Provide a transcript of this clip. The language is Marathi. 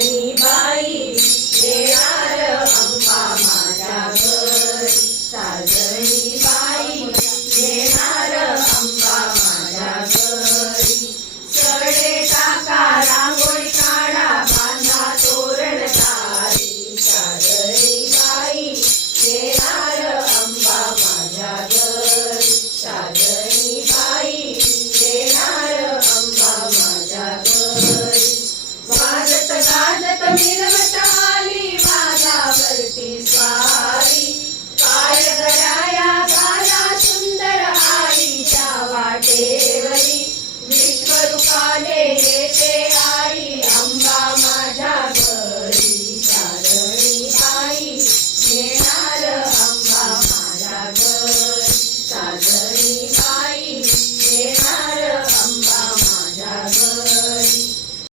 चरणी बाई येणार अंबा माझ्या घर. साजणी बाई येणार बांधा तोरण सारी. साजणी बाई अंबा माझ्या मिरवत आली स्वारी. काय गराया झाला सुंदर आईच्या वाटेवरी. विश्वरूपाने येते